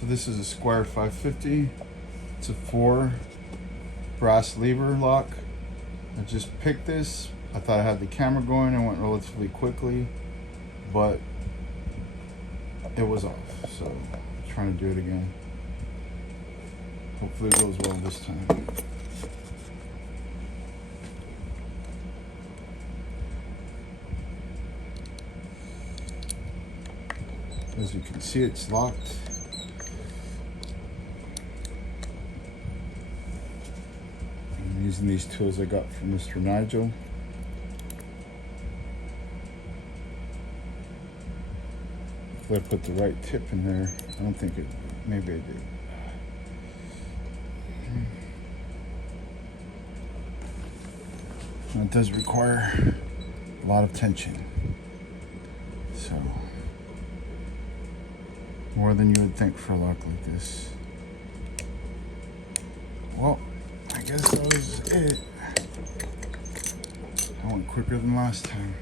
So this is a Squire 550. It's a 4 brass lever lock. I just picked this. I thought I had the camera going. I went relatively quickly, but it was off. So I'm trying to do it again. Hopefully it goes well this time. As you can see, it's locked. I'm using these tools I got from Mr. Nigel. If I put the right tip in there, I don't think it, maybe I did. And it does require a lot of tension. So, more than you would think for a lock like this. Well, I guess that was it. I went quicker than last time.